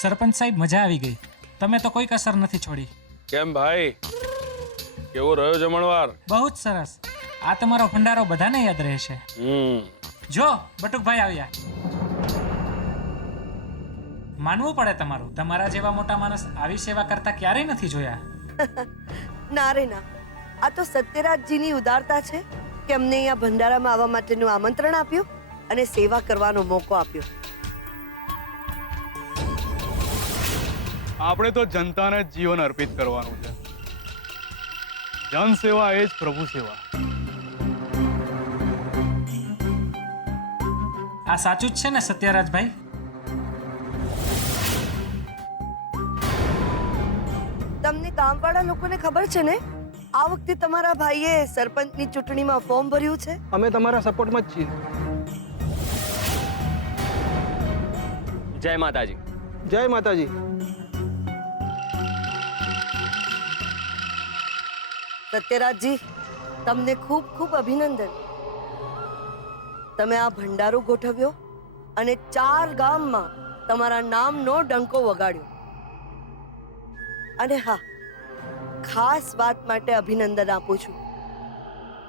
સરપંચ સાહેબ મજા આવી ગઈ. તમે તો કોઈ કસર નથી છોડી. કેમ ભાઈ, કેવો રહ્યો જમણવાર? બહુ જ સરસ. આ તમારો ભંડારો બધાને યાદ રહેશે. જો બટુકભાઈ આવ્યા. માનવું પડે તમારું, તમારા જેવા મોટા માણસ આવી સેવા કરતા ક્યારેય નથી જોયા. ના રે ના, આ તો સત્યરાજજીની ઉદારતા છે કે અમને અહીંયા ભંડારામાં આવવા માટેનું આમંત્રણ આપ્યું અને સેવા કરવાનો મોકો આપ્યો. આપણે તો જનતાને જીવન અર્પિત કરવાનું છે. જન સેવા એ જ પ્રભુ સેવા. આ સાચું જ છે ને સત્યરાજભાઈ? તમને કામવાળા લોકોને ખબર છે ને, આ વખતે તમારા ભાઈએ સરપંચની ચૂંટણીમાં ફોર્મ ભર્યું છે. અમે તમારા સપોર્ટમાં જ છીએ. જય માતાજી. જય માતાજી. સત્યરાજજી, તમને ખૂબ ખૂબ અભિનંદન. તમે આ ભંડારો ગોઠવ્યો અને 4 ગામમાં તમારા નામનો ડંકો વગાડ્યો. અને હા, ખાસ વાત માટે અભિનંદન આપું છું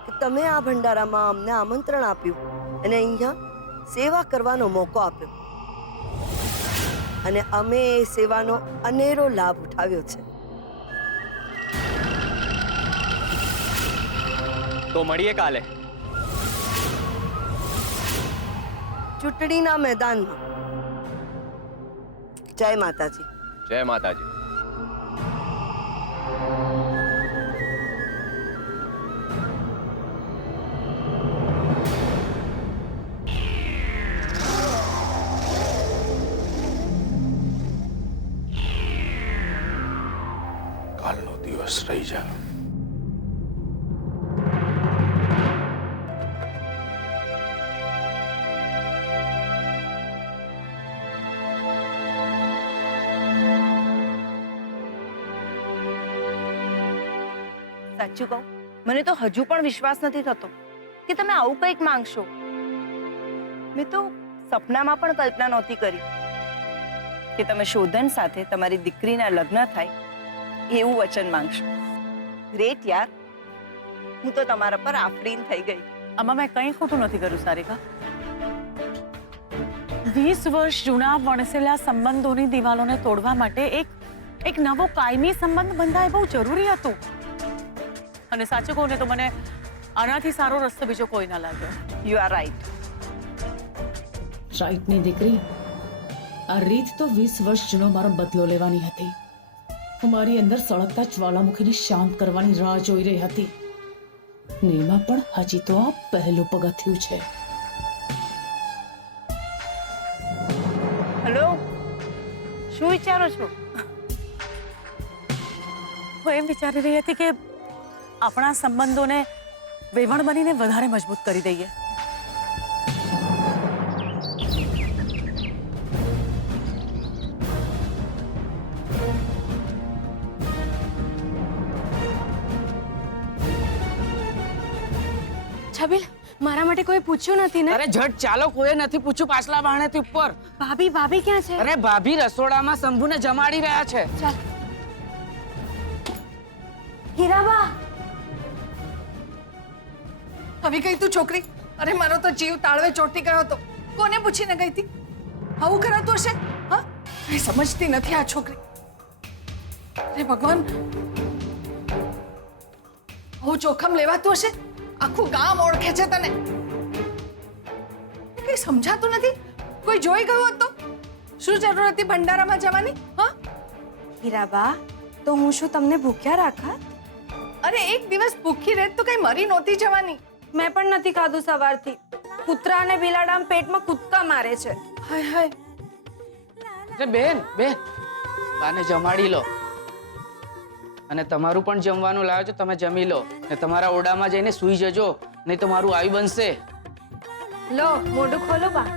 કે તમે આ ભંડારામાં અમને આમંત્રણ આપ્યું અને અહીંયા સેવા કરવાનો મોકો આપ્યો અને અમે એ સેવાનો અનેરો લાભ ઉઠાવ્યો છે. તો મળીએ કાલે ચૂંટણીના મેદાનમાં. જય માતાજી. જય માતાજી. કાલનો દિવસ રહી જા. સાચું કહું, મને તો હજુ પણ વિશ્વાસ નથી થતો કે તમે આવું કંઈક માંગશો. મેં તો સપનામાં પણ કલ્પના નહોતી કરી કે તમે શોધન સાથે તમારી દીકરીના લગ્ન થાય એવું વચન માંગશો. ગ્રેટ યાર, હું તો તમારા પર આફરીન થઈ ગઈ. આમાં મેં કંઈ ખોટું નથી કર્યું સારિકા. 20 વર્ષ જૂના વણસેલા સંબંધોની દિવાલોને તોડવા માટે એક નવો કાયમી સંબંધ બંધાય બહુ જરૂરી હતું. અને સાચું કહું ને તો મને આનાથી સારો રસ્તો બીજો કોઈ ના લાગ્યો. You are right. રાઈટની દીકરી, આ રીત તો 20 વર્ષ જૂનો મારો બદલો લેવાની હતી. હું મારી અંદર સળગતા જ્વાલામુખીને શાંત કરવાની રાહ જોઈ રહી હતી. ને એમાં પણ હજી તો આ પહેલું પગથિયું છે. હેલો, શું વિચારો છો? હું એમ વિચારી રહી હતી કે આપણા સંબંધોને વેવણ બનીને વધારે મજબૂત કરી દઈએ. છબીલ, મારા માટે કોઈ પૂછ્યું નથી ને? અરે ઝટ ચાલો, કોઈ નથી પૂછ્યું. પાછલા બારણેથી ઉપર. ભાભી ક્યાં છે? અરે ભાભી રસોડામાં શંભુને જમાડી રહ્યા છે. ચાલ. હીરાબા, આવી ગઈ તું છોકરી? અરે મારો તો જીવ તાળવે ચોંટી ગયો હતો. કોને પૂછીને ગઈ હતી? આવું કરાતું હશે? હા, કઈ સમજતી નથી આ છોકરી. અરે ભગવાન, આવું જોખમ લેવાતું હશે? આખું ગામ ઓળખે છે તને. કઈ સમજાતું નથી. કોઈ જોઈ ગયું હોત તો શું જરૂર હતી ભંડારામાં જવાની? હા હીરાબા, તો હું શું તમને ભૂખ્યા રાખા? અરે એક દિવસ ભૂખી રહેત તો કઈ મરી નહોતી જવાની. મેં પણ નથી ખાધું સવારથી. કૂતરા અને બિલાડા પેટમાં કૂદકા મારે છે. હાય હાય. અરે બેન, બાને જમાડી લો. અને તમારું પણ જમવાનું લાવ્યો છો, તમે જમી લો. ને તમારા ઓરડામાં જઈને સૂઈ જજો, નહીં તો મારું આવી બનશે. લો, મોઢું ખોલો બા.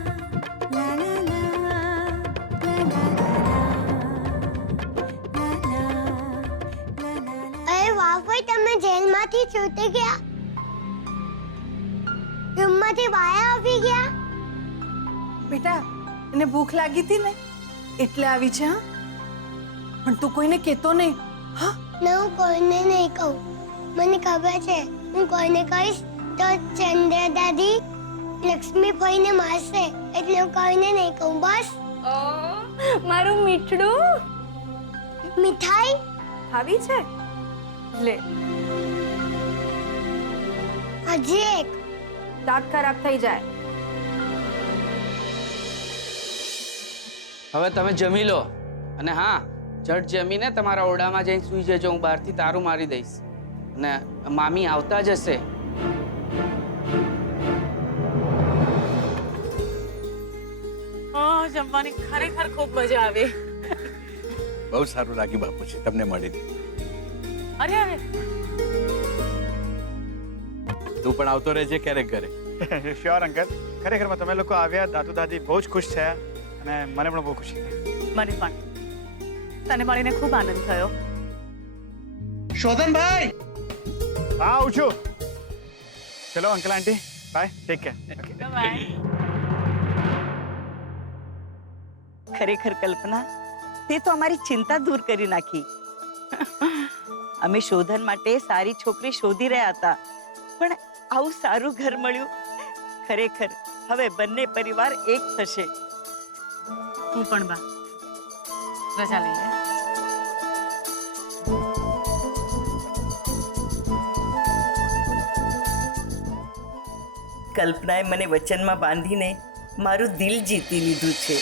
અરે વાહ ભાઈ, તમે જેલમાંથી છૂટી ગયા? રૂમમાંથી બહાર આવી ગયા? બેટા, એને ભૂખ લાગી હતી ને એટલે આવી છે હા? પણ તું કોઈને કહેતો નહીં હા? ના હું કોઈને નહીં કહું. મને ખબર છે હું કોઈને કહીશ તો ચંદ્ર દાદી લક્ષ્મી ફઈને મારશે, એટલે હું કોઈને નહીં કહું. બસ. મારું મીઠડું મીઠાઈ ખાવી છે લે. હજી એક. દાંત ખરાબ થઈ જાય. હવે તમે જમી લો અને હા ઝટ જમીને તમારા ઓરડામાં જઈને સૂઈ જજો. હું બહારથી તારું મારી દઈશ અને મામી આવતા જ હશે. જમવાની ખરેખર ખૂબ મજા આવી. બહુ સારું લાગ્યું બાપુજી તમને મળીને. અરે અરે તું પણ આવતો રહેજે ક્યારેક ઘરે. Sure uncle. ખરેખરમાં તમે લોકો આવ્યા, દાદુ દાદી બહુ જ ખુશ થયા અને મને પણ બહુ ખુશી થઈ. મને પણ તને મળીને ખૂબ આનંદ થયો. શોધનભાઈ હા આવું છું. ચલો uncle aunty bye, take care. ખરેખર કલ્પના, તે તો અમારી ચિંતા દૂર કરી નાખી. અમે શોધન માટે સારી છોકરી શોધી રહ્યા હતા, પણ આવું સારું ઘર મળ્યું. ખરેખર હવે બંને પરિવાર એક થશે. હું પણ બા રજા લઈ લે. કલ્પનાએ મને વચનમાં બાંધીને મારું દિલ જીતી લીધું છે.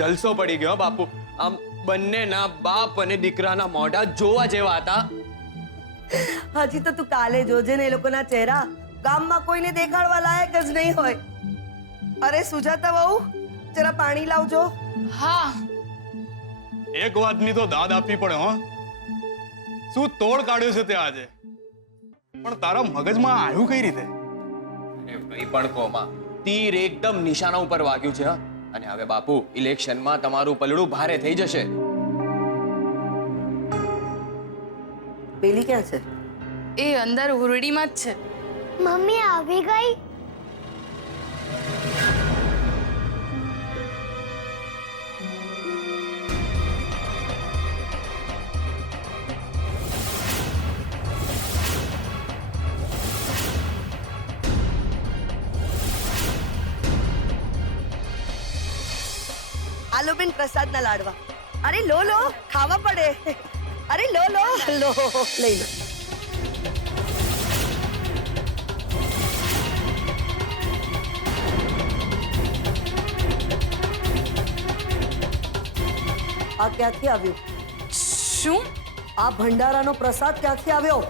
જલસો પડી ગયો બાપુ. આમ બંનેના બાપ અને દીકરાના મોઢા જોવા જેવા હતા. હજી તો તું કાલે જોજે ને એ લોકોના ચહેરા ગામમાં કોઈને દેખાડવા લાયક જ નહીં હોય. અરે સુજાતા વહુ, જરા પાણી લાવજો. હા. એક વાતની તો દાદ આપવી પડે હો. શું તોડ કાઢ્યો છે તે આજે, પણ તારા મગજમાં આવ્યું કઈ રીતે? કઈ પણ કોમાં તીર એકદમ નિશાના ઉપર વાગ્યું છે. અને હવે બાપુ ઇલેક્શનમાં તમારું પલડું ભારે થઈ જશે. પેલી ક્યાં છે? એ અંદર હુરડીમાં જ છે. મમ્મી આવી ગઈ. આલો બેન પ્રસાદના લાડવા. અરે લો લો, ખાવા પડે. અરે લો લો લો, લઈ લો. આ ક્યાંથી આવ્યું? શું? આ ભંડારાનો પ્રસાદ ક્યાંથી આવ્યો?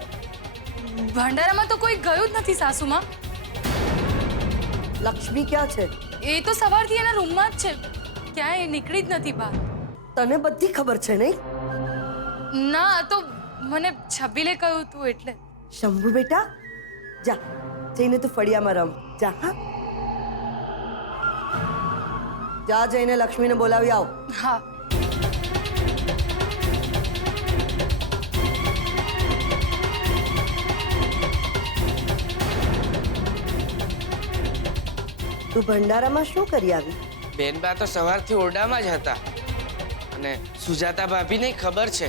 ભંડારામાં તો કોઈ ગયું જ નથી સાસુમાં. લક્ષ્મી ક્યાં છે? એ તો સવારથી એના રૂમમાં જ છે, ક્યાંય નીકળી જ નથી બહાર. તને બધી ખબર છે નહીં? ના, તો મને છબીલે કહ્યું તું એટલે. શંભુ બેટા, જા જઈને તું ફળિયામાં રમ. જા હા, જા જઈને લક્ષ્મીને બોલાવી આવ. હા. તું ભંડારામાં શું કરી આવી? બેનબા તો સવારથી ઓરડામાં જ હતા અને સુજાતા ભાભીને ખબર છે.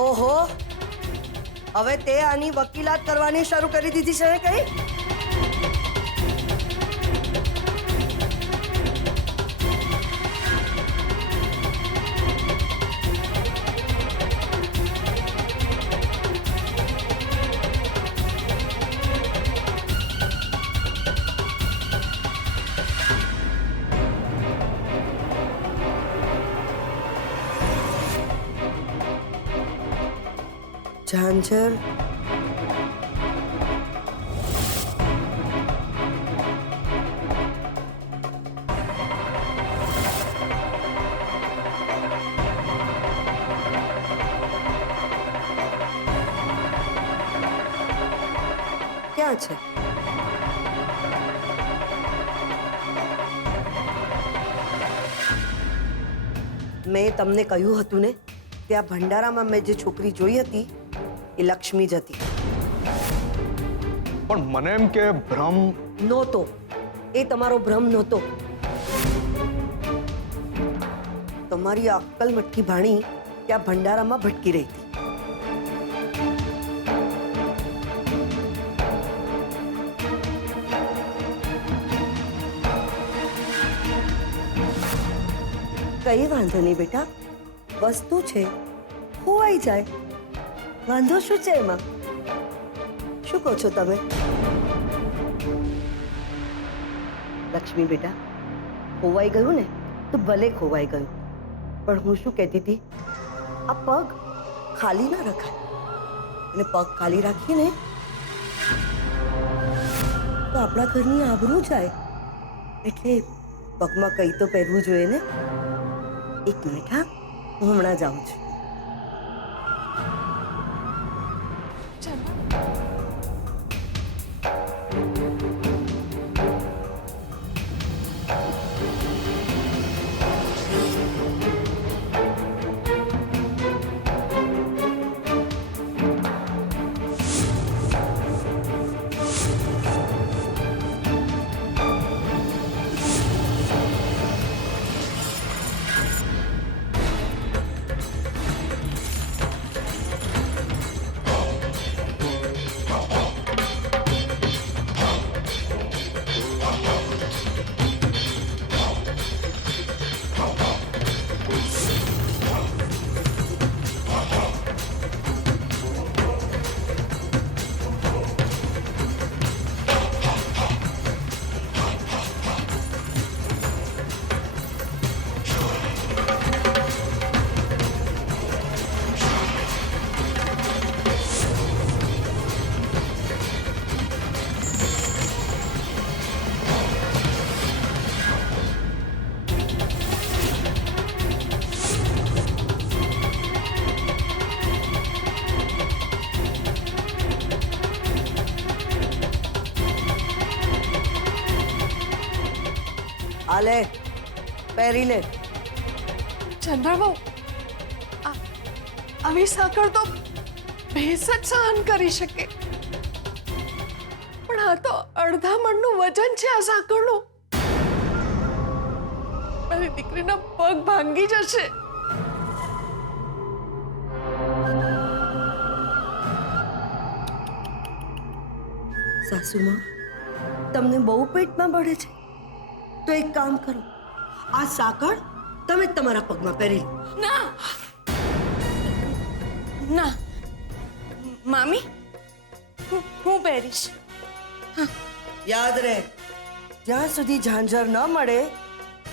ઓહો, હવે તે આની વકીલાત કરવાની શરૂ કરી દીધી છે કઈ? ઝાંઝર ક્યાં છે? મેં તમને કહ્યું હતું ને, ત્યાં ભંડારામાં મેં જે છોકરી જોઈ હતી એ લક્ષ્મી જ હતી. પણ મને એમ કે ભ્રમ નહોતો. એ તમારો ભ્રમ નહોતો. તમારી આ અક્કલ મટકી ભાણી ત્યાં ભંડારામાં ભટકી રહી હતી. કઈ વાંધો નહીં બેટા, વસ્તુ છે ખોવાઈ જાય, વાંધો શું છે એમાં? શું કહો છો તમે? લક્ષ્મી બેટા, ખોવાઈ ગયું ને તો ભલે ખોવાઈ ગયું, પણ હું શું કહેતી હતી, આ પગ ખાલી ના રખાય. અને પગ ખાલી રાખીને તો આપણા ઘરની આબરૂ જાય. એટલે પગમાં કંઈ તો પહેરવું જોઈએ ને. એક મિનિટ હા, હું હમણાં જાઉં છું. આ લે, પહેરી લે. ચંદ્રબહુ, આવી સાંકળ તો ભેંસ જ સહન કરી શકે, પણ આ તો અડધા મણનું વજન છે આ સાંકળનું. મારી દીકરીના પગ ભાંગી જશે. સાસુમાં, તમને બહુ પેટમાં બળે છે તો એક કામ કરો, આ સાંકળ તમે તમારા પગમાં પહેરી લો. ના ના મામી, હું પહેરીશ. યાદ રહે, જ્યાં સુધી ઝાંઝર ન મળે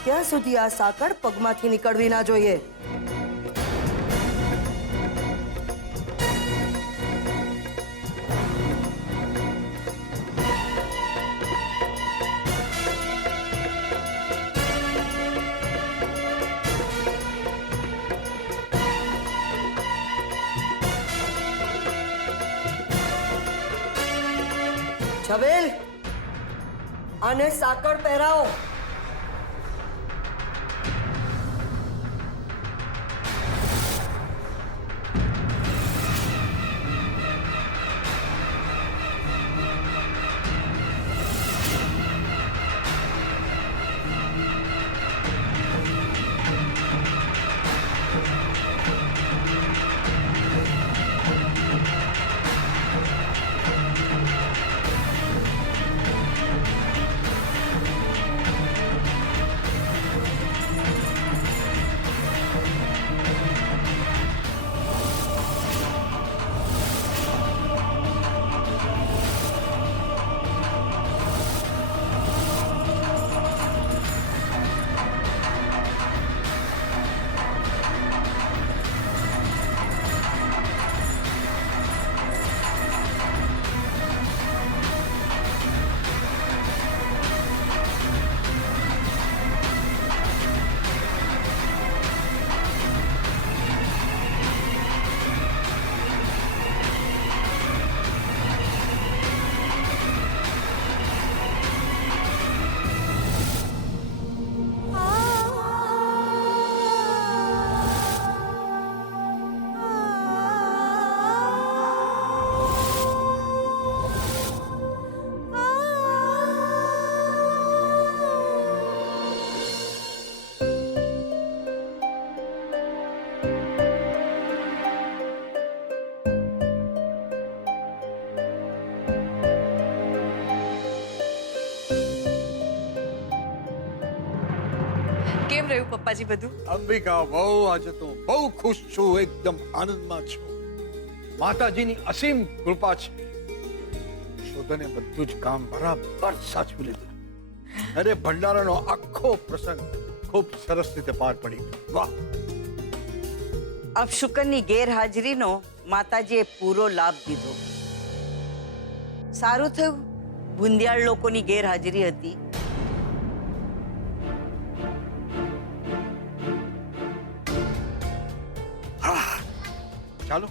ત્યાં સુધી આ સાંકળ પગમાંથી નીકળવી ના જોઈએ. છબેલ, આને સાંકળ પહેરાવો. કેમ રહ્યું પપ્પાજી બધું? અંબિકા બહુ આજે તો બહુ ખુશ છું, એકદમ આનંદમાં છું. માતાજીની અસીમ કૃપા છે. શોધને બધું જ કામ બરાબર સાચવી લીધું. અરે ભંડારાનો આખો પ્રસંગ ખૂબ સરસ રીતે પાર પડી ગયો. વાહ! અપશુકનની ગેરહાજરીનો માતાજીએ પૂરો લાભ દીધો. સારું થયું બુંદિયાળ લોકોની ગેરહાજરી હતી. ચાલો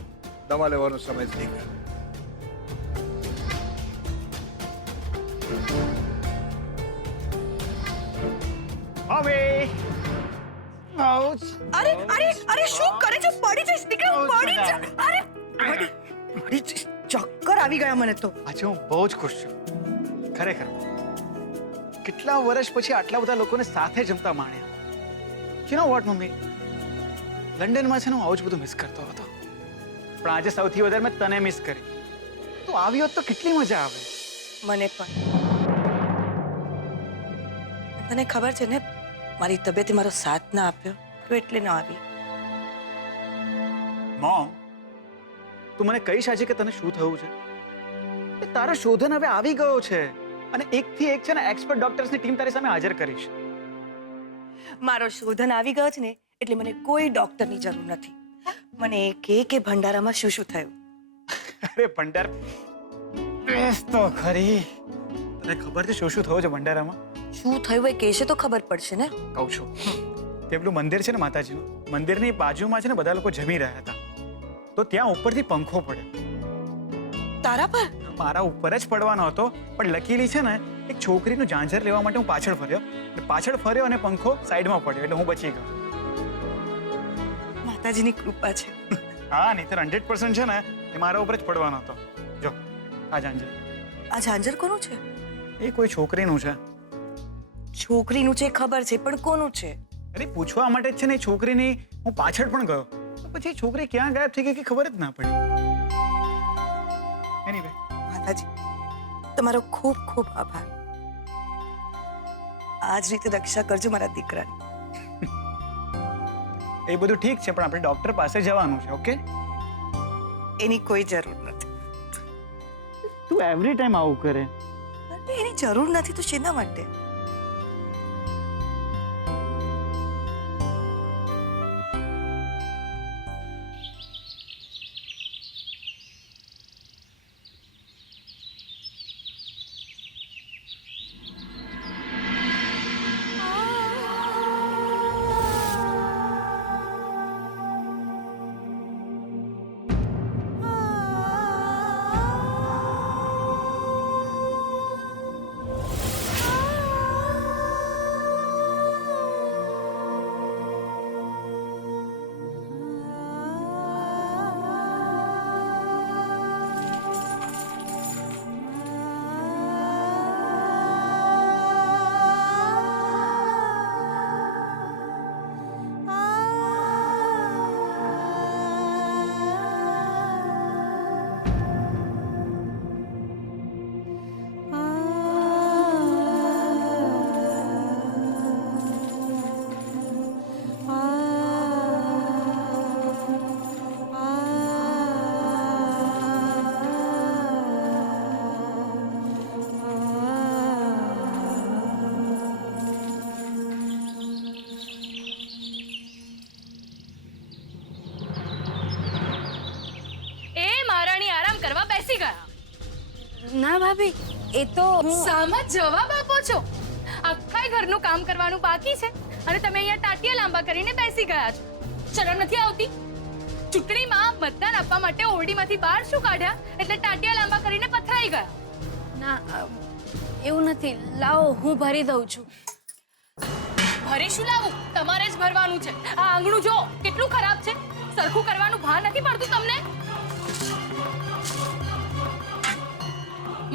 દવા લેવાનો સમય થઈ ગયો. હવે અરે અરે અરે શું કરે છે? પડી જઈશ દીકરા, પડી જા. અરે પડી જઈશ. ચક્કર આવી ગયા મને તો. આજે હું બહુ જ ખુશ છું ખરેખર. કેટલા વર્ષ પછી આટલા બધા લોકોને સાથે જમતા Maniya. You know what mummy, લંડનમાં છે ને હું આવું જ બધું મિસ કરતો હતો, પણ આજે સૌથી વધારે મેં તને મિસ કરી. તું આવી હોત તો કેટલી મજા આવે. મને પણ. તને ખબર છે ને, મારી તબિયતે મારો સાથ ના આપ્યો તો એટલે ન આવી. મોમ, તું મને કહીશ આજે કે તને શું થયું છે? એ તારો શોધન હવે આવી ગયો છે અને એકથી એક છે ને એક્સપર્ટ ડોક્ટર્સની ટીમ તારી સામે હાજર કરીશ. મારો શોધન આવી ગયો છે ને એટલે મને કોઈ ડોક્ટરની જરૂર નથી. મને એ કે ભંડારામાં શું શું થયું. અરે ભંડાર બેસ તો ખરી. તને ખબર છે શું શું થયું છે ભંડારામાં? શું થયું એ કહેશે તો ખબર પડશે ને. કહું છું. તે પેલું મંદિર છે ને માતાજીનું, મંદિરની બાજુમાં છે ને બધા લોકો જમી રહ્યા હતા, તો ત્યાં ઉપરથી પંખો પડ્યો. તારા પર? મારા ઉપર જ પડવાનો હતો, પણ લકીલી છે ને એક છોકરીનું ઝાંઝર લેવા માટે હું પાછળ ફર્યો અને પંખો સાઈડમાં પડ્યો એટલે હું બચી ગયો. માતાજીની કૃપા છે. હા, નહીંતર 100% છે ને એ મારા ઉપર જ પડવાનો હતો. જો આ ઝાંઝર. આ ઝાંઝર કોનું છે? એ કોઈ છોકરીનું છે. છોકરીનું છે ખબર છે, પણ કોનું છે? અરે પૂછવા માટે જ છે ને એ છોકરીની હું પાછળ પણ ગયો, તો પછી એ છોકરી ક્યાં ગાયબ થઈ ગઈ કે ખબર જ ના પડી. એનીવે, માતાજી તમારો ખૂબ ખૂબ આભાર. આ જ રીતે રક્ષા કરજો મારા દીકરાની. એ બધું ઠીક છે, પણ આપણે ડોક્ટર પાસે જવાનું છે. ઓકે? એની કોઈ જરૂર નથી. તું એવરી ટાઈમ આવું કરે. એની જરૂર નથી તો શેના માટે? ના ભાભી, એ તો સામા જવાબ આપો છો. આખા ઘરનું કામ કરવાનું બાકી છે અને તમે અહીંયા ટાટિયા લાંબા કરીને બેસી ગયા છો. શરમ નથી આવતી? ચૂંટણીમાં મતદાન આપવા માટે ઓરડીમાંથી બહાર શું કાઢ્યા એટલે ટાટિયા લાંબા કરીને પથરાઈ ગયા? ના, એવું નથી. લાવો હું ભરી દઉં છું. ભરી શું લાવું? તમારે જ ભરવાનું છે. આ આંગણું જો કેટલું ખરાબ છે. સરખું કરવાનું ભાન નથી પડતું તમને?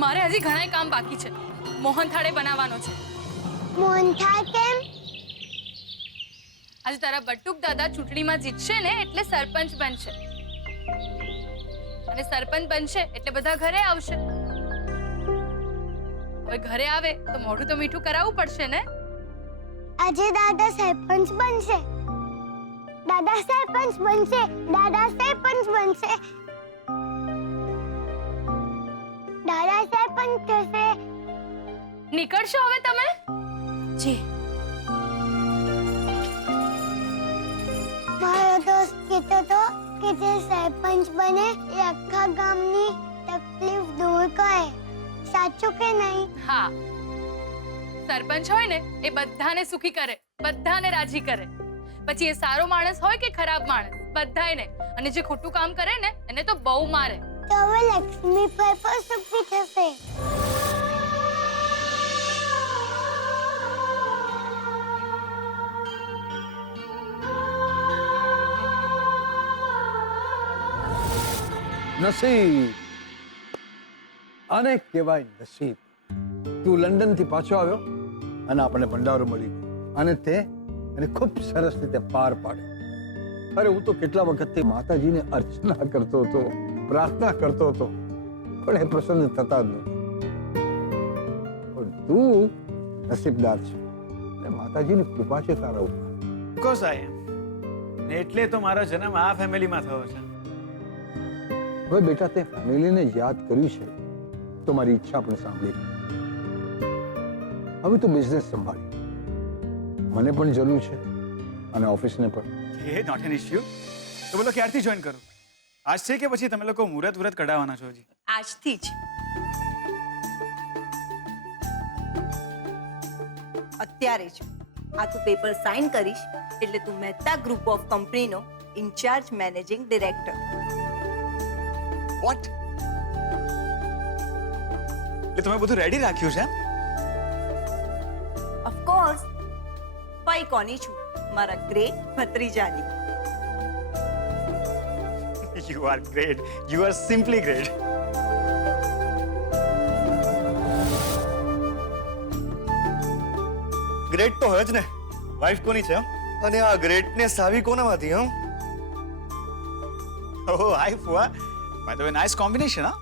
મારે હજી ઘણાય કામ બાકી છે. મોહન થાળે બનાવવાનો છે. મોહનથાળ કેમ? આજે તારા બટુક દાદા ચૂંટણીમાં જીતશે ને એટલે સરપંચ બનશે, અને સરપંચ બનશે એટલે બધા ઘરે આવશે. હવે ઘરે આવે તો મોઢું તો મીઠું કરાવવું પડશે ને. આજે દાદા સરપંચ બનશે. દાદા સરપંચ બનશે. દાદા સરપંચ બનશે. દાદા સરપંચ થશે. નીકળશો હવે તમે? જી. મારો દોસ્ત કહેતો હતો કે જે સરપંચ બને એ આખા ગામની તકલીફ દૂર કરે. સાચું કે નહીં? હા, સરપંચ હોય ને એ બધાને સુખી કરે, બધાને રાજી કરે. પછી એ સારો માણસ હોય કે ખરાબ માણસ, બધાયને. અને જે ખોટું કામ કરે ને એને તો બહુ મારે. તો હવે લક્ષ્મી પર પણ સુખી થશે. નસીબ, આને કહેવાય નસીબ. તું લંડન થી પાછો આવ્યો અને આપણને ભંડારો મળી ગયો અને તે એને ખૂબ સરસ રીતે પાર પાડ્યો. અરે હું તો કેટલા વખતથી માતાજીને અર્ચના કરતો હતો, પ્રાર્થના કરતો હતો, પણ એ પ્રસન્ન થતા જ નહોતા. પણ તું નસીબદાર છે અને માતાજીની કૃપા છે તારા ઉપર. કોર્સ આઈ એમ. ને એટલે તો મારો જન્મ આ ફેમિલીમાં થયો છે. હવે બેટા તે ફેમિલીને યાદ કર્યું છે તો મારી ઈચ્છા પણ સાંભળી. હવે તો બિઝનેસ સંભાળી. મને પણ જરૂર છે અને ઓફિસને પણ. એ નોટ એન ઇશ્યુ. તો બોલો ક્યારથી જોઈન કરું? આજથી કે પછી તમે લોકો મુહૂર્ત કઢાવવાના છો હજી? આજથી જ. અત્યારે જ આ તું પેપર સાઇન કરીશ એટલે તું મહેતા ગ્રુપ ઓફ કંપનીનો ઇન્ચાર્જ મેનેજિંગ ડિરેક્ટર. વોટ? એટલે તમે બધું રેડી રાખ્યું છે? ઓફકોર્સ. પઈ કોની છું? મારા ગ્રેટ ભત્રીજાની. You are great. You are simply great. Great તો હોય જ ને. વાઇફ કોની છે અને આ ગ્રેટનેસ આવી કોનામાંથી? ઓહ, હાય ફુઆ. By the way nice combination. હા,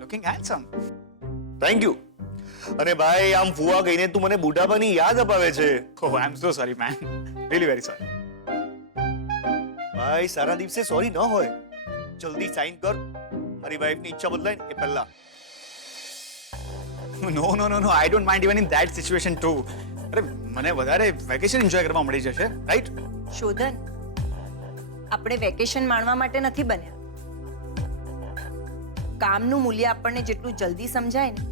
લુકિંગ હેન્ડસમ. Thank you. અને ભાઈ આમ ફુવા કહીને તું મને બુઢાપાની યાદ અપાવે છે. Oh, I am so sorry man. Really very sorry. ભાઈ સારા દિવસે સોરી ન હોય. જલ્દી સાઈન કર. મારી વાઈફની ઈચ્છા બદલાય ને એ પહેલા. No no no no, I don't mind even in that situation too. અરે મને વધારે વેકેશન એન્જોય કરવા મળી જશે, રાઈટ? શોધન, આપણે વેકેશન માણવા માટે નથી બન્યા. કામનું મૂલ્ય આપણને જેટલું જલ્દી સમજાય ને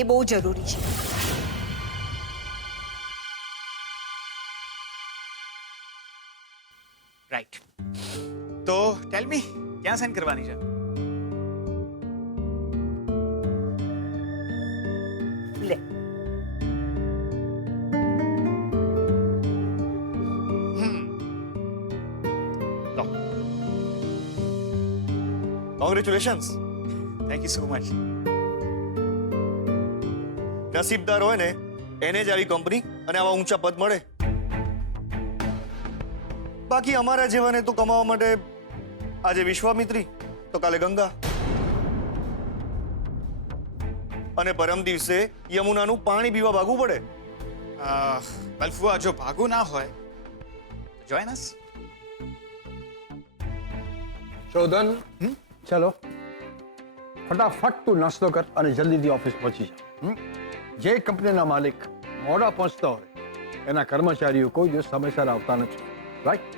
એ બહુ જરૂરી છે. રાઈટ. તો ટેલ મી, ક્યાં સાઈન કરવાની છે? લે. Congratulations. Thank you so much. નસીબદાર હોય ને એને જ આવી કંપની અને આવા ઊંચા પદ મળે. બાકી અમારા જેવાને તો કમાવા માટે આજે વિશ્વામિત્રી તો કાલે ગંગા અને પરમ દિવસે યમુનાનું પાણી પીવા ભાગવું પડે. બલફુઆ, જો ભાગવું ના હોય જોઈન અસ. શોધન, ચલો ફટાફટ તું નાસ્તો કર અને જલ્દીથી ઓફિસ પહોંચી જા. જે કંપનીના માલિક મોડા પહોંચતા હોય એના કર્મચારીઓ કોઈ દિવસ સમયસર આવતા નથી, right?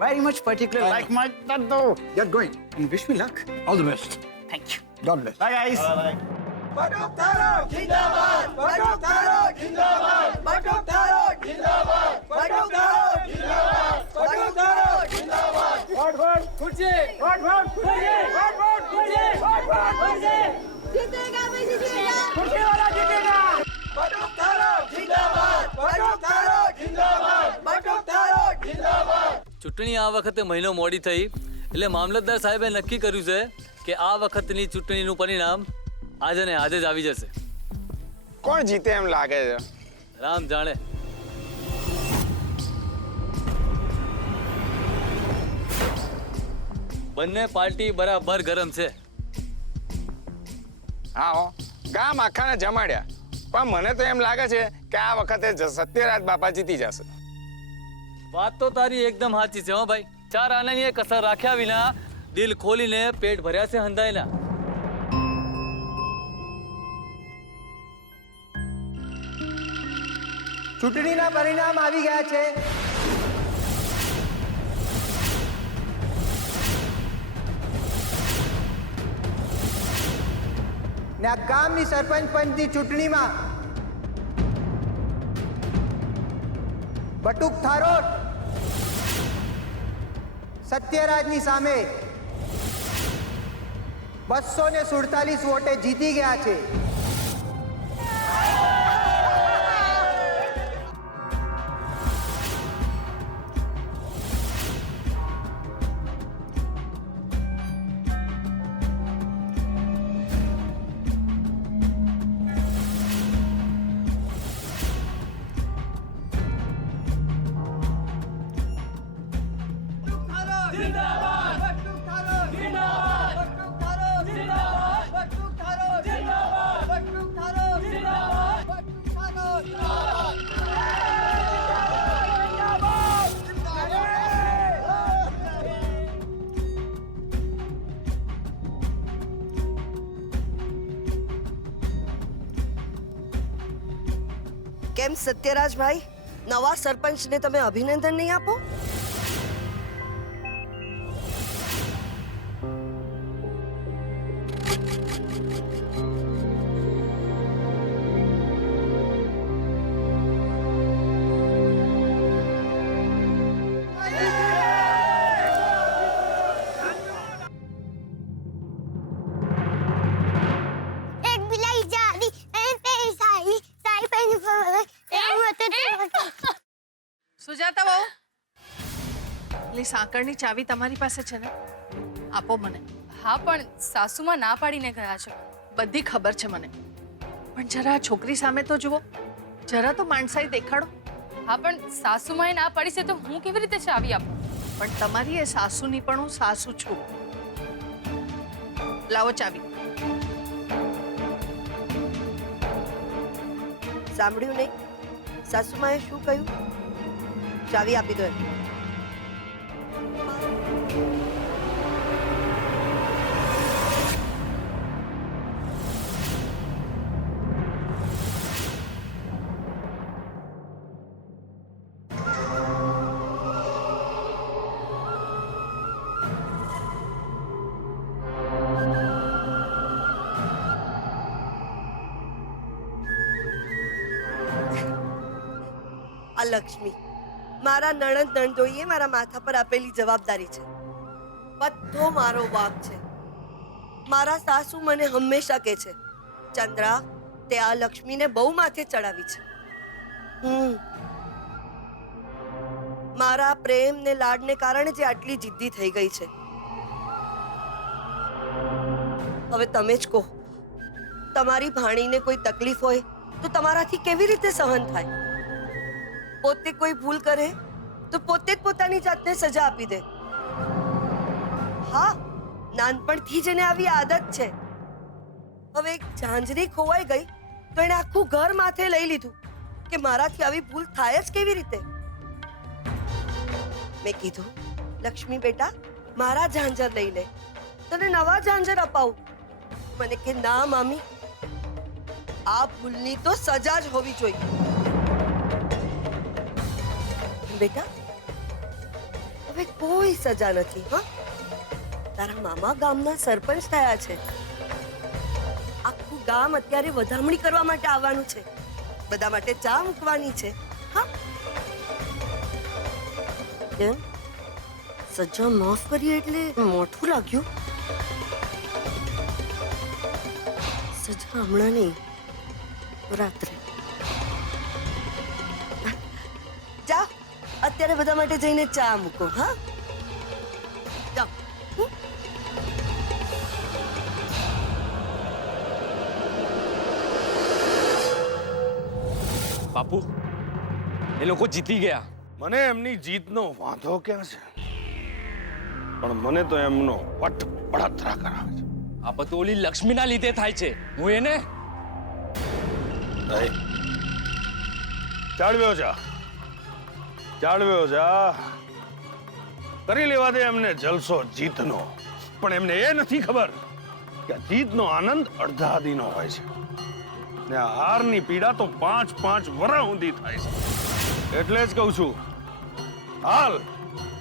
Very much particular like my દાદો. Get going. Wish me luck. All the best. Thank you. God bless. Bye guys. ચૂંટણી આ વખતે મહિનો મોડી થઈ એટલે મામલતદાર સાહેબે નક્કી કર્યું છે કે આ વખતની ચૂંટણીનું પરિણામ આજે ને આજે જ આવી જશે. કોણ જીતે એમ લાગે છે? રામ જાણે. બંને પાર્ટી બરાબર ગરમ છે. હા, ગામ આખાને જમાડ્યા. પણ મને તો એમ લાગે છે કે આ વખતે સત્યરાજ બાપા જીતી જશે. વાત તો તારી એકદમ સાચી છે હો ભાઈ. 4 આનાની એ કસર રાખ્યા વિના દિલ ખોલીને પેટ ભર્યા છે હંધાઈના. ચૂંટણીના પરિણામ આવી ગયા છે. ને આ ગામની સરપંચ પંચની ચૂંટણીમાં બટુક થારોટ સત્યરાજની સામે 247 વોટે જીતી ગયા છે. કેમ સત્યરાજભાઈ, નવા સરપંચને તમે અભિનંદન નહીં આપો? સુજાતા બહુ, પેલી સાંકળની ચાવી તમારી પાસે છે ને? આપો મને. હા, પણ સાસુમાં ના પાડીને ગયા છો. બધી ખબર છે મને, પણ જરા આ છોકરી સામે તો જુઓ, જરા તો માણસાઈ દેખાડો. હા, પણ સાસુમાએ ના પાડી છે તો હું કેવી રીતે ચાવી આપું? પણ તમારી એ સાસુની પણ હું સાસુ છું. લાવો ચાવી. સાંભળ્યું નહીં? સાસુમાએ શું કહ્યું? ચાવી આપી દો એમ. આ લક્ષ્મી, મારા નણંદ નણદોઈએ મારા માથા પર આપેલી જવાબદારી છે. બધો મારો વાંક છે. મારા સાસુ મને હંમેશા કહે છે, ચંદ્રા, તે આ લક્ષ્મીને બહુ માથે ચડાવી છે. મારા પ્રેમ ને લાડને કારણે જે આટલી જિદ્દી થઈ ગઈ છે. હવે તમે જ કહો, તમારી ભાણીને કોઈ તકલીફ હોય તો તમારાથી કેવી રીતે સહન થાય? પોતે કોઈ ભૂલ કરે તો પોતે જ પોતાની જાતને સજા આપી દે. હા, નાનપણથી જ એને આવી આદત છે. હવે એક ઝાંઝરી ખોવાઈ ગઈ તો એને આખું ઘર માથે લઈ લીધું કે મારાથી આવી ભૂલ થાય જ કેવી રીતે. મેં કીધું, લક્ષ્મી બેટા, મારા ઝાંઝર લઈ લે, તને નવા ઝાંઝર અપાવું. મને કે ના મામી, આ ભૂલની તો સજા જ હોવી જોઈએ. બેટા, હવે કોઈ સજા નથી. હા, તારા મામા ગામના સરપંચ થયા છે. આખું ગામ અત્યારે વધામણી કરવા માટે આવવાનું છે. બધા માટે ચા મૂકવાની છે. હા, કેમ સજા માફ કરી એટલે મોઠું લાગ્યું? સજા હમણાં નહીં, રાત્રે. જા, અત્યારે બધા માટે જઈને ચા મૂકો. હા, જાઓ. બાપુ, એ લોકો જીતી ગયા. મને એમની જીતનો વાંધો ક્યાં છે, પણ મને તો એમનો પટ બળતરા કરાવે છે. આ બધું ઓલી લક્ષ્મીના લીધે થાય છે. હું એને ચાળવ્યો જા કરી લેવા દે એમને જલસો જીતનો, પણ એમને એ નથી ખબર કે જીતનો આનંદ અડધા દીનો હોય છે ને આ હારની પીડા તો 5-5 વર્ષ સુધી થાય છે. એટલે જ કહું છું, હાલ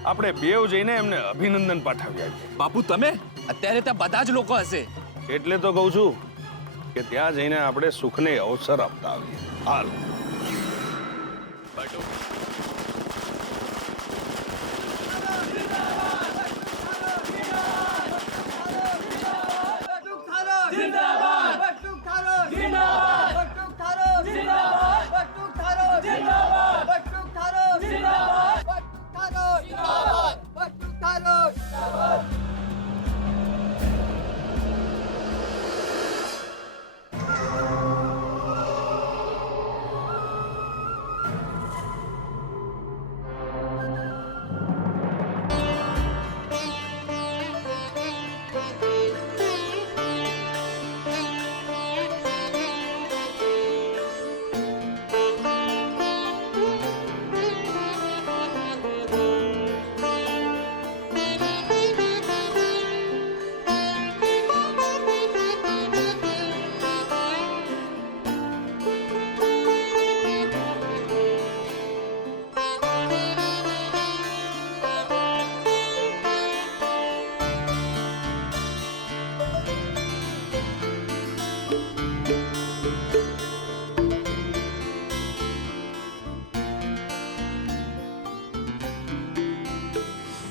આપણે બેવ જઈને એમને અભિનંદન પાઠવી આવીએ. બાપુ તમે અત્યારે ત્યાં બધા જ લોકો હશે એટલે તો કહું છું કે ત્યાં જઈને આપણે સુખને અવસર આપતા આવીએ. હાલ.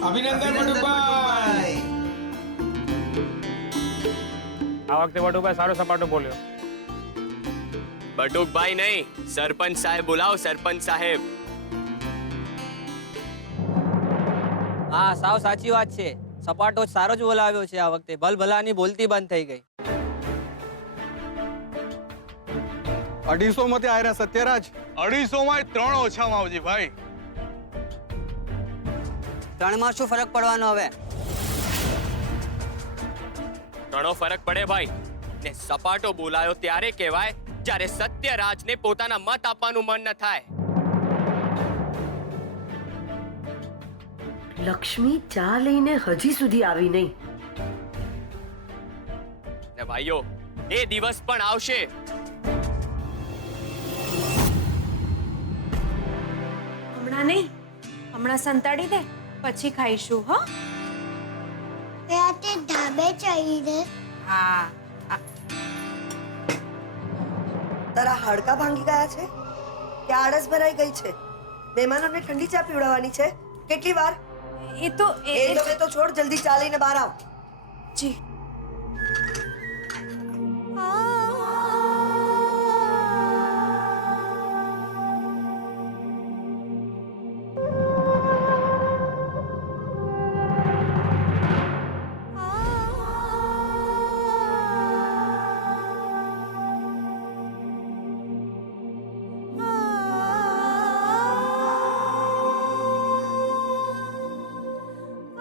અભિનંદન બટુકભાઈ. આ વખતે બટુકભાઈ સારો સપાટો બોલ્યો. બટુકભાઈ નહીં, સરપંચ સાહેબ બોલાવો. સરપંચ સાહેબ. હા, સાવ સાચી વાત છે. સપાટો સારો જ બોલાવ્યો છે આ વખતે. ભલભલાની બોલતી બંધ થઈ ગઈ. 250 માંથી આયરા સત્યરાજ. 250 માં 3 ઓછામાં આવજી ભાઈ. 3 માં શું ફરક પડવાનો હવે? ઘણો ફરક પડે ભાઈ. ને સપાટો બોલાયો ત્યારે કહેવાય જ્યારે સત્યરાજને પોતાના મત આપવાનું મન ન થાય. લક્ષ્મી ચા લઈને હજી સુધી આવી નહીં. ને ભાઈઓ, એ દિવસ પણ આવશે. હમણાં નહીં, હમણાં સંતાડી દે, પછી ખાઈશું. હો, રાતે ધાબે ચડીને. હા. તારા હાડકા ભાંગી ગયા છે કે આળસ ભરાઈ ગઈ છે? મહેમાનોને ઠંડી ચા પીવડાવવાની છે. કેટલી વાર? એ તો છોડ, જલ્દી ચા લઈને બહાર આવ. જી.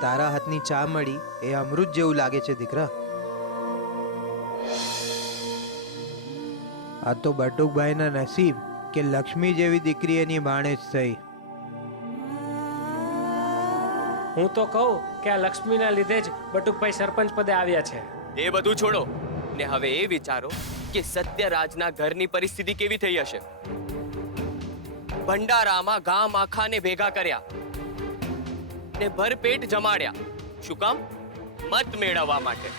તારા હાથની ચા મળી એ અમૃત જેવું લાગે છે દીકરા. આ તો બટુકભાઈના નસીબ કે લક્ષ્મી જેવી દીકરી એની ભાણે જ થઈ. હું તો કહું કે આ લક્ષ્મીના લીધે જ બટુકભાઈ સરપંચ પદે આવ્યા છે. એ બધું છોડો ને હવે એ વિચારો કે સત્યરાજના ઘરની પરિસ્થિતિ કેવી થઈ હશે. ભંડારામાં ગામ આખાને ભેગા કર્યા ને ભરપેટ જમાડ્યા. શું કામ? મત મેળવવા માટે.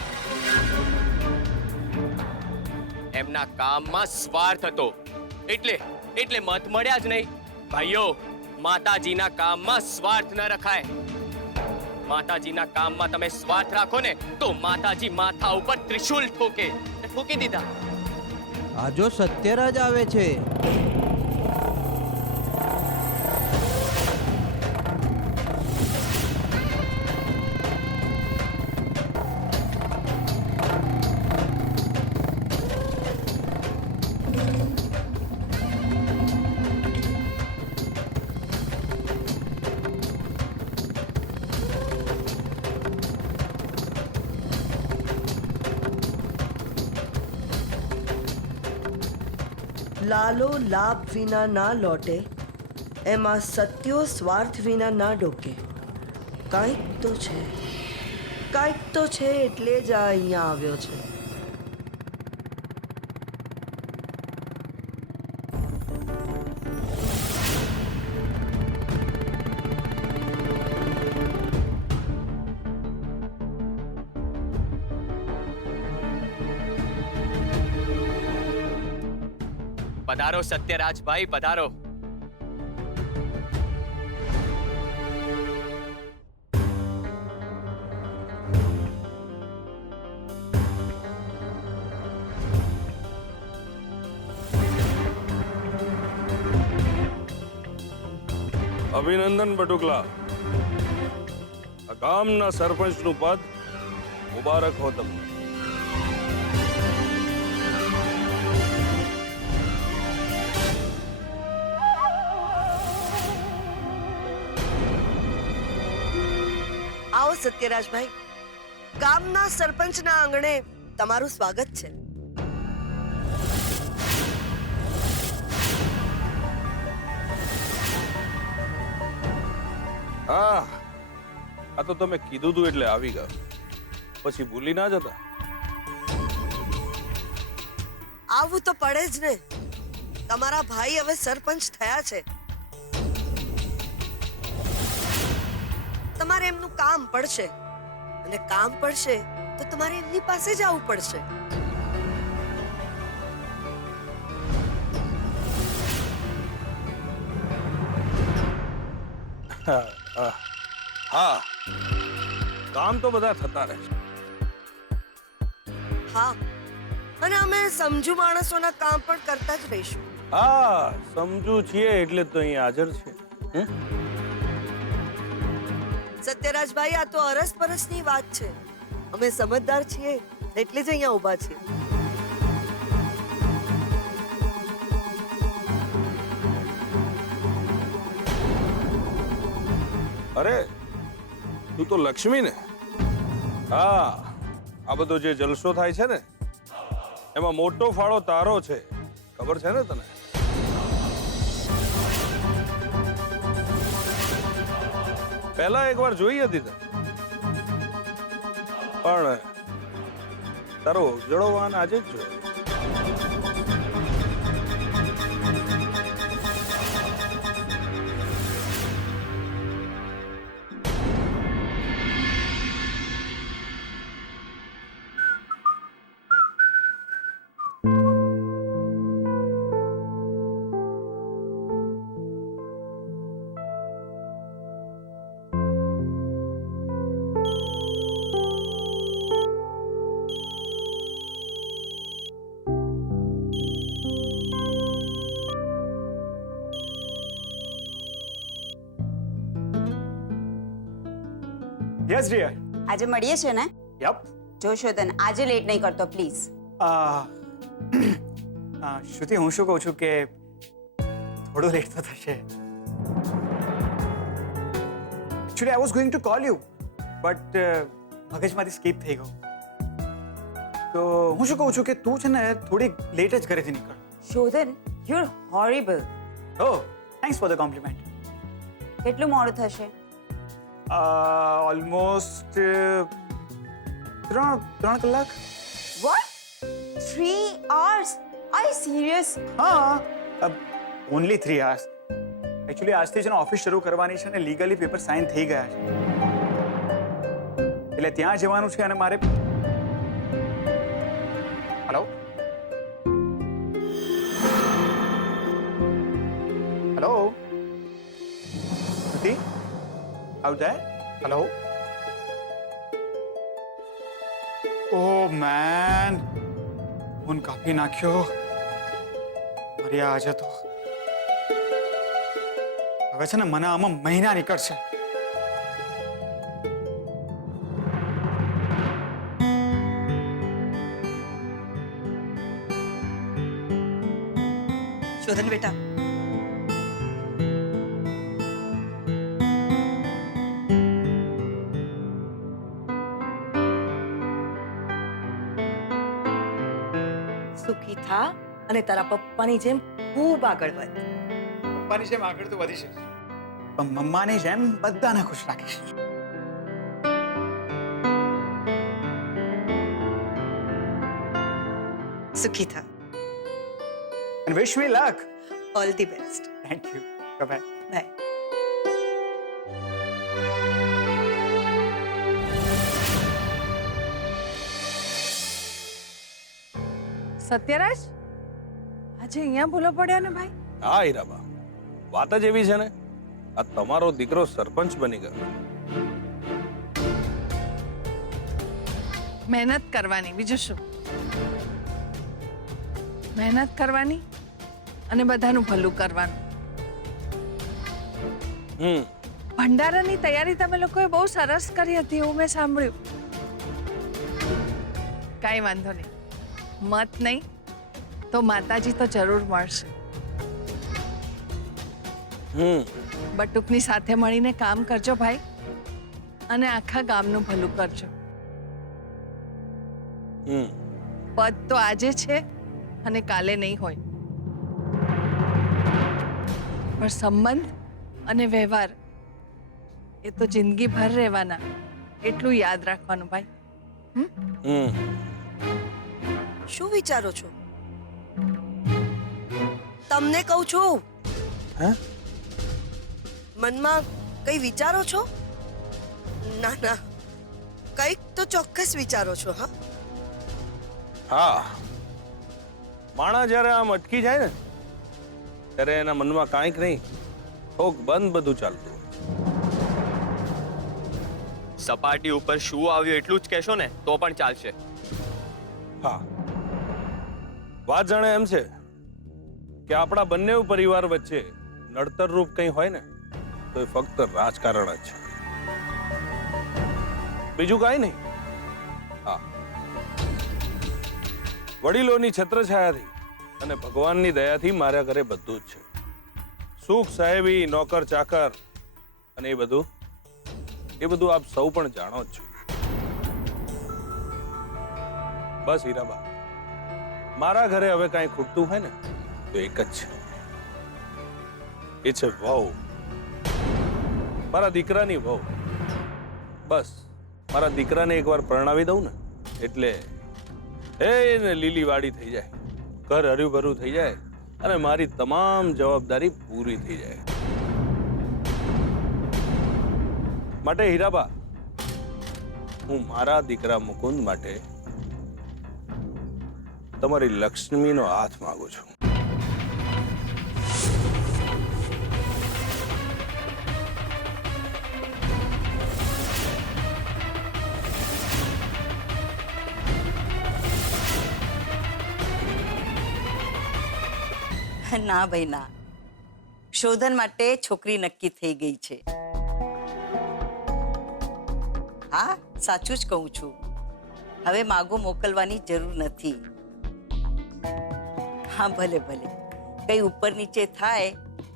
એમના કામમાં સ્વાર્થ હતો એટલે મત મળ્યા જ નહીં. ભાઈઓ, માતાજીના કામમાં સ્વાર્થ ન રખાય. માતાજીના કામમાં તમે સ્વાર્થ રાખો ને તો માતાજી માથા ઉપર ત્રિશુલ ઠોકી દીધા. આ જો સત્યરાજ આવે છે. લાલો લાભ વિના ના લોટે, એમાં સત્યો સ્વાર્થ વિના ના ડોકે. કાંઈક તો છે, કાંઈક તો છે, એટલે જ આ અહીંયા આવ્યો છે. પધારો સત્યરાજભાઈ, પધારો. અભિનંદન બટુકલા, આ ગામના સરપંચનું પદ મુબારક હો તમને. આવો સત્યરાજભાઈ, ગામના સરપંચના આંગણે તમારું સ્વાગત છે. હા, આ તો તમે કીધું તું એટલે આવી ગયો, પછી ભૂલી ના જતા. આવવું તો પડે જ ને, તમારા ભાઈ હવે સરપંચ થયા છે. તમારે એમનું કામ પડશે, અને કામ પડશે તો તમારે એમની પાસે જ આવવું પડશે. હા, કામ તો બધા થતા રહેશે. હા, અને અમે સમજુ માણસોના કામ પણ કરતા જ રહીશું. હા, સમજુ છીએ એટલે તો અહીં હાજર છે. સત્યરાજભાઈ, આ તો અરસપરસની વાત છે. અમે સમજદાર છીએ એટલે જ અહીંયા ઊભા છીએ. અરે, તું તો લક્ષ્મી ને? હા, આ બધો જે જલસો થાય છે ને, એમાં મોટો ફાળો તારો છે, ખબર છે ને તને? પહેલા એકવાર જોઈ હતી તને, પણ તારો ઉજળો વાન આજે જ જોયો. Yes dear. આજે મળીએ છે ને? યપ. જો શોધન, આજે લેટ નહીં કરતો પ્લીઝ. શ્રુતિ, હું શું કહું છું કે થોડું લેટ તો થશે. Actually I was going to call you, but મગજમાંથી સ્કીપ થઈ ગયું. તો હું શું કહું છું કે તું છે ને થોડી લેટ જ ઘરેથી નીકળ. Shodhan, you are horrible. Oh, thanks for the compliment. કેટલું મોડું થશે? ઓલમોસ્ટ 3 કલાક. What? 3 hours? Are you serious? હા, ઓનલી 3 hours. એકચ્યુઅલી આજથી જ ઓફિસ શરૂ કરવાની છે અને લીગલી પેપર સાઇન થઈ ગયા છે, એટલે ત્યાં જવાનું છે. અને મારે hello hello Shruti, out there. Hello. Oh man, phone કાપી નાખ્યો. મર્યા આજે તો. હવે છે ને મને આમાં મહિના નીકળશે. શોધન બેટા, સુખી થા અને તારા પપ્પાની જેમ ખૂબ આગળ વધ. પપ્પાની જેમ આગળ તો વધી શકીશ, પણ મમ્માની જેમ બધાને ખુશ રાખીશ. સુખી થા. And wish me luck. All the best. Thank you. Bye-bye. Bye. Satyaraj, આજે અહીંયા ભૂલો પડ્યા ને ભાઈ? હા હીરાબા, વાત જ એવી છે ને, આ તમારો દીકરો સરપંચ બની ગયો. મહેનત કરવાની, બીજું શું? મહેનત કરવાની અને બધાનું ભલું કરવાનું. ભંડારાની તૈયારી તમે લોકોએ બહુ સરસ કરી હતી એવું મેં સાંભળ્યું. કાંઈ વાંધો નહીં, મત નહીં તો માતાજી તો જરૂર મળશે. બટુકની સાથે મળીને કામ કરજો ભાઈ, અને આખા ગામનું ભલું કરજો. પદ તો આજે છે અને કાલે નહીં હોય, પણ સંબંધ અને વ્યવહાર એ તો જિંદગીભર રહેવાના. એટલું યાદ રાખવાનું ભાઈ. શું વિચારો છો? તમને કહું છું. મનમાં કઈ વિચારો છો? ના ના, કઈક તો ચોક્કસ વિચારો છો. હા હા, માણસ જ્યારે આમ અટકી જાય ને ત્યારે એના મનમાં કાંઈક નહીં, થોક બંધ બધું ચાલતું. સપાટી ઉપર શું આવ્યું એટલું જ કહેશો ને તો પણ ચાલશે. હા, વાત જાણે એમ છે કે આપણા બંને પરિવાર વચ્ચે નડતર રૂપ કંઈ હોય ને તો એ ફક્ત રાજકારણ જ છે, બીજું કાંઈ નહીં. હા, વડીલોની છત્રછાયાથી અને ભગવાનની દયાથી મારા ઘરે બધું જ છે. સુખ સાહેબી, નોકર ચાકર અને એ બધું આપ સૌ પણ જાણો જ છો. બસ હીરાબા, મારા ઘરે હવે કાંઈ ખૂટતું હોય ને તો એક જ છે, એ છે વહુ, મારા દીકરાની વહુ. બસ મારા દીકરાને એકવાર પરણાવી દઉં ને એટલે એને લીલી વાડી થઈ જાય, ઘર હર્યું ભર્યું થઈ જાય અને મારી તમામ જવાબદારી પૂરી થઈ જાય. માટે હીરાબા, હું મારા દીકરા મુકુંદ માટે તમારી લક્ષ્મીનો હાથ માંગુ છું. ના ભાઈ ના, શોધન માટે છોકરી નક્કી થઈ ગઈ છે. હા, સાચું જ કહું છું. હવે માગો મોકલવાની જરૂર નથી. હા, ભલે ભલે કઈ ઉપર નીચે થાય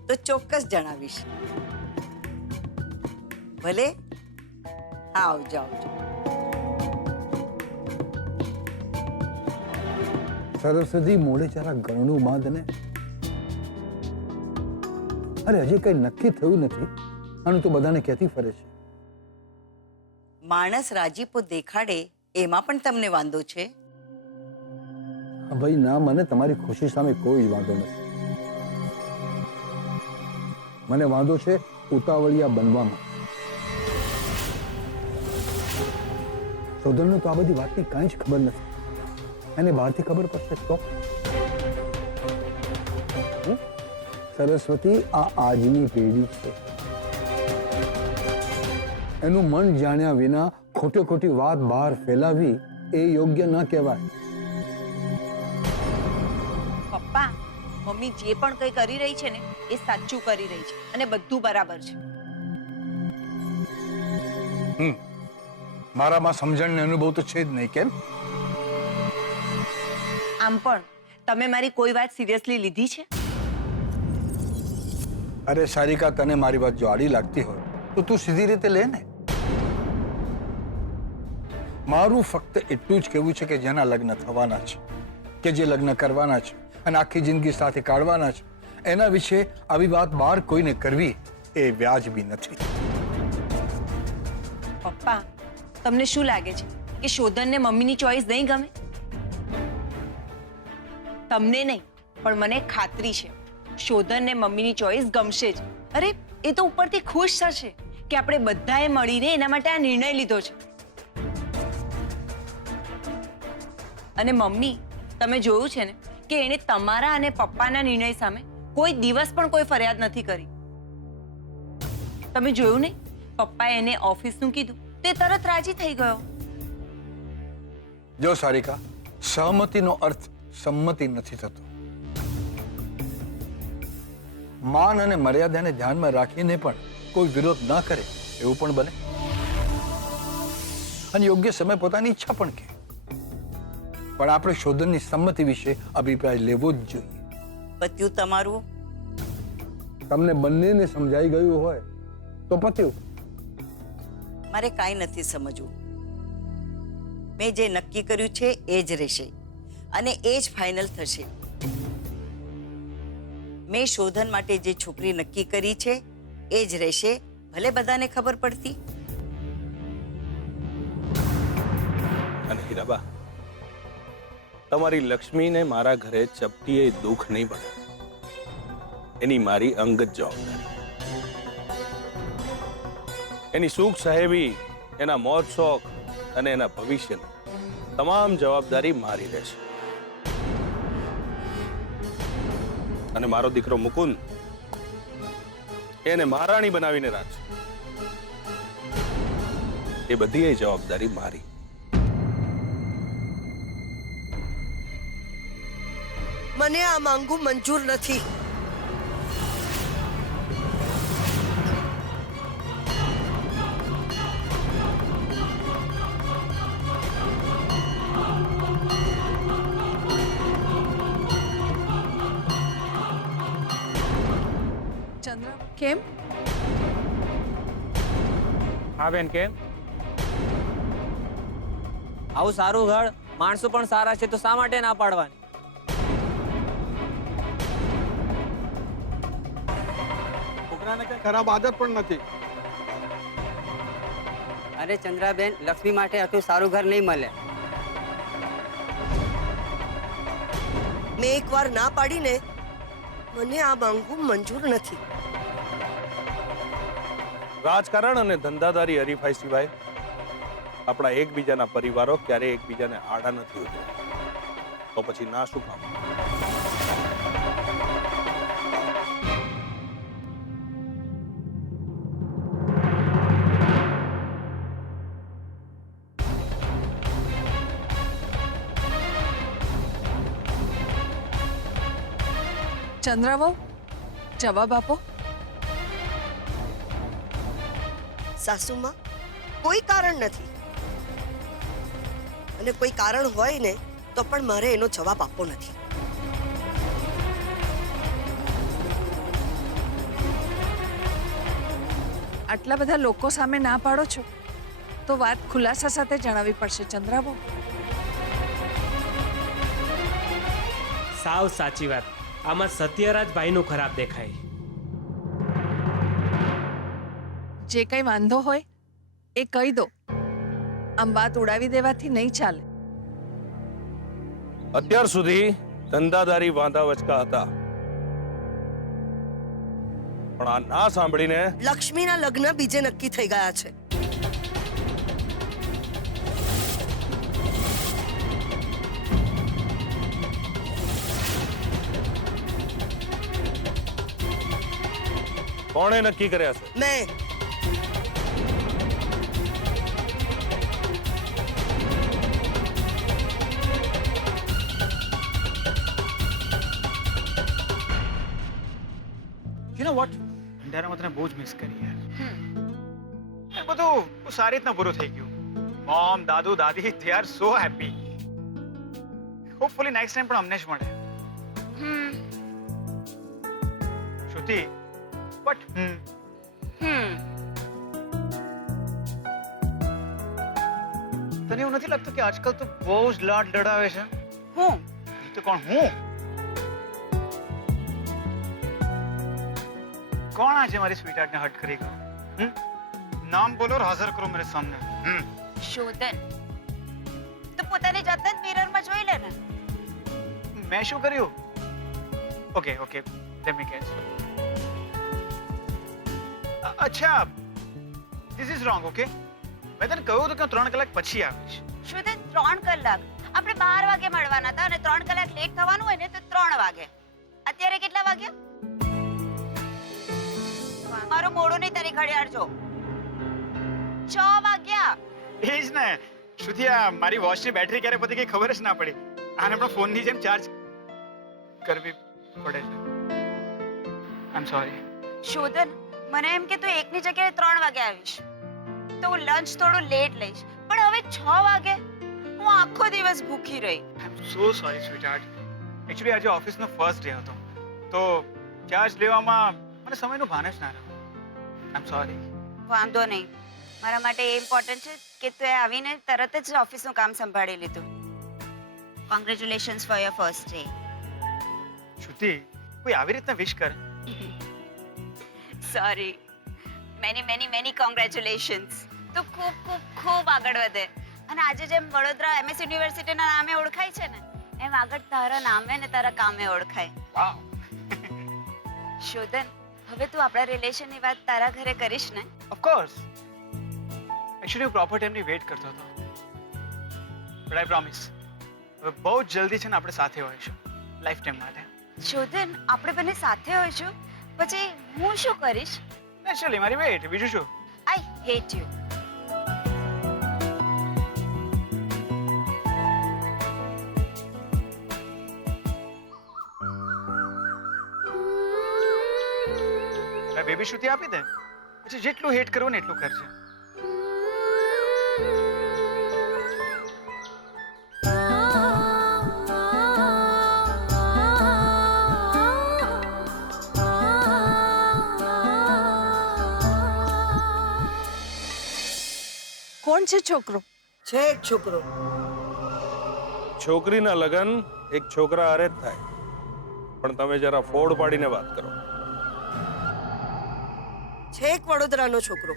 તો ચોક્કસ જણાવીશ. ભલે. હા, આવજો આવજો. સરસ્વતી, મોડે ચારા ગરણું બાંધ ને. અરે હજી કઈ નક્કી થયું નથી, આનું તો બધાને ક્યાંથી ફરે છે. માણસ રાજીપો દેખાડે એમાં પણ તમને વાંધો છે? ભાઈ ના, મને તમારી ખુશી સામે કોઈ જ વાંધો નથી. મને વાંધો છે ઉતાવળિયા બનવામાં. શોધનને તો આ બધી વાતની કાંઈ જ ખબર નથી, એને બહારથી ખબર પડશે તો. સરસ્વતી, આ આજની પેઢી છે, એનું મન જાણ્યા વિના ખોટી ખોટી વાત બહાર ફેલાવી એ યોગ્ય ન કહેવાય. પપ્પા, મમ્મી જે પણ કંઈ કરી રહી છે ને એ સાચું કરી રહી છે અને બધું બરાબર છે. મારામાં સમજણ ને અનુભવ તો છે જ નહીં. કેમ? આમ પણ તમે મારી કોઈ વાત સિરિયસલી લીધી છે? અરે સારિકા, તને મારી વાત જો આડી લાગતી હોય તો તું સીધી રીતે લે ને. મારું ફક્ત એટલું જ કહેવું છે કે જેના લગ્ન થવાના છે કે જે લગ્ન કરવાના છે, અને આખી જિંદગી સાથે કાઢવાના છો, એના વિશે આવી વાત બહાર કોઈને કરવી એ વ્યાજબી નથી. પપ્પા, તમને શું લાગે છે કે શોધનને મમ્મીની ચોઈસ નહીં ગમે? તમને નહીં, પણ મને ખાતરી છે શોધનને મમ્મીની ચોઈસ ગમશે જ. અરે એ તો ઉપરથી ખુશ થશે કે આપણે બધાએ મળીને એના માટે આ નિર્ણય લીધો છે. અને મમ્મી, તમે જોયું છે ને કે એણે તમારા અને પપ્પાના નિર્ણય સામે કોઈ દિવસ પણ કોઈ ફરિયાદ નથી કરી. તમે જોયું નહીં, પપ્પાએ એને ઓફિસનું કીધું તે તરત રાજી થઈ ગયો. જો સારિકા, સહમતિનો અર્થ સંમતિ નથી થતો. માન અને મર્યાદાને ધ્યાનમાં રાખીને પણ કોઈ વિરોધ ન કરે એવું પણ બને, અને યોગ્ય સમય પોતાની ઈચ્છા પણ કહે. પણ આપણે શોધનની સંમતિ વિશે અભિપ્રાય લેવો જ જોઈએ. પત્યું તમારું? તમને બંનેને સમજાઈ ગયું હોય તો પત્યું. મારે કાંઈ નથી સમજવું. મેં જે નક્કી કર્યું છે એ જ રહેશે અને એ જ ફાઇનલ થશે. મેં શોધન માટે જે છોકરી નક્કી કરી છે એ જ રહેશે, ભલે બધાને ખબર પડતી. અને હીરાબા, તમારી લક્ષ્મીને મારા ઘરે ચપટીએ દુઃખ નહીં પડે, એની મારી અંગત જવાબદારી. એની સુખ સહેબી, એના મોજ શોખ અને એના ભવિષ્યની તમામ જવાબદારી મારી રહેશે. અને મારો દીકરો મુકુંદ એને મહારાણી બનાવીને રાખશે, એ બધી જવાબદારી મારી. મને આ માંગુ મંજૂર નથી. ચંદ્ર, કેમ? હા બેન, કેમ? આવું સારું ઘર, માણસો પણ સારા છે તો શા માટે ના પાડવાની? છોકરાને કઈ ખરાબ આદત પણ નથી. અરે ચંદ્રાબેન, લક્ષ્મી માટે આટલું સારું ઘર નહીં મળે. મેં એકવાર ના પાડીને, મને આ માંગુ મંજૂર નથી. રાજકારણ અને ધંધાદારી હરીફાઈ સિવાય આપણા એકબીજાના પરિવારો ક્યારેય એકબીજાને આડા નથી ઉતર્યા, તો પછી ના શું કામ? ચંદ્રાબહુ, જવાબ આપો. સાસુમાં કોઈ કારણ નથી, અને કોઈ કારણ હોય ને તો પણ મારે એનો જવાબ આપવો નથી. આટલા બધા લોકો સામે ના પાડો છો તો વાત ખુલાસા સાથે જણાવવી પડશે ચંદ્રાબહુ. સાવ સાચી વાત. આમાં સત્યરાજ ભાઈનું ખરાબ દેખાય. જે કંઈ વાંધો હોય એ કહી દો. આમ વાત ઉડાવી દેવાથી નહીં ચાલે. અત્યાર સુધી ધંધાદારી વાંધા વચકા હતા, પણ આ ના સાંભળીને લક્ષ્મીના લગ્ન બીજે નક્કી થઈ ગયા છે. કોણે નક્કી કર્યા છે? મેં. યુ નો વોટ, ભંડારામાં તને બહુ જ મિસ કરી યાર. એ બધું સારી રીતના પૂરું થઈ ગયું. મોમ, દાદુ, દાદી, they are so happy. Hopefully next time પણ અમને જ મળે. શ્રુતિ, બટ તને એવું નથી લાગતું કે આજકાલ તો બહુ જ લાડ લડાવે છે? હું? તો કોણ? હું? कौन आज हमारी स्वीटहार्ट ने हर्ट करेगा? नाम बोलो और हाजिर करो मेरे सामने. શોધન તો પોતાની જાતને જ મિરરમાં જોઈ લે ને. मैं શું કર્યું? Okay, let me guess. અચ્છા, this is wrong, okay? મેં તને કહ્યું હતું કે 3 કલાક પછી આવીશ. શોધન 3 કલાક આપણે 12 વાગે મળવાના હતા અને 3 કલાક લેટ થવાનું હોય ને તો 3 વાગે. અત્યારે કેટલા વાગ્યા? મારું મોડું નહીં તારી ઘડિયાળ જો. 6 વાગ્યા. એ જ ને શ્રુતિ, આ મારી વોચની બેટરી ક્યારે પતી ગઈ ખબર જ ના પડી. આને આપણો ફોનની જેમ ચાર્જ કરવી પડે છે. આઈ એમ સોરી. શોધન મને એમ કે તું 1 ની જગ્યાએ 3 વાગે આવીશ તો હું લંચ થોડું લેટ લઈશ, પણ હવે 6 વાગે હું આખો દિવસ ભૂખી રહી. આઈ એમ સો સોરી સ્વીટહાર્ટ. એકચ્યુઅલી આજે ઓફિસનો ફર્સ્ટ ડે હતો તો ચાર્જ લેવામાં મને સમયનું ભાન જ ના રહ્યું. આઈ એમ સોરી. વાંધો નહીં, મારા માટે એ ઇમ્પોર્ટન્ટ છે કે તું આવીને તરત જ ઓફિસનું કામ સંભાળી લીધું. Congratulations for your first day. Shruti, કોઈ આવી રીતના વિશ કરે? સોરી. Many congratulations. તું ખૂબ ખૂબ ખૂબ આગળ વધે અને આજે જેમ વડોદરા MS યુનિવર્સિટીના નામે ઓળખાય છે ને એમ આગળ તારા નામે ને તારા કામે ઓળખાય. વાવ. શોધન, હવે તું આપણા રિલેશનની વાત તારા ઘરે કરીશ ને? ઓફકોર્સ. એકચ્યુઅલી હું પ્રોપર ટાઈમની વેઇટ કરતો હતો. બટ આઈ પ્રોમિસ હવે બહુ જ જલ્દી છે ને આપણે સાથે હોઈશું લાઈફ ટાઈમ માટે. શોધન, આપણે બંને સાથે હોઈશું પછી હું શું કરીશ? નેચરલી મારી વેઇટ, બીજું શું? I hate you. બેબી શ્રુતિ આપી દે, પછી જેટલું હેટ કરવું ને એટલું કરજે. કોણ છે છોકરો? છે એક છોકરો. છોકરીના લગ્ન એક છોકરા હારે જ થાય, પણ તમે જરા ફોડ પાડીને વાત કરો. છે એક વડોદરાનો છોકરો,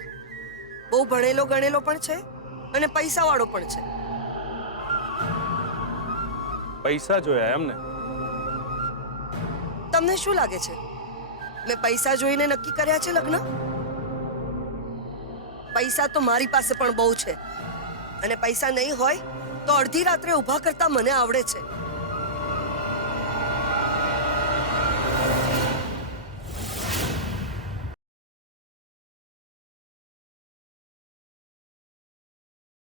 બહુ ભણેલો ગણેલો પણ છે અને પૈસાવાળો પણ છે. પૈસા જોયા એમને? તમને શું લાગે છે મેં પૈસા જોઈને નક્કી કર્યા છે લગ્ન? પૈસા તો મારી પાસે પણ બહુ છે અને પૈસા નહીં હોય તો અડધી રાત્રે ઊભા કરતા મને આવડે છે.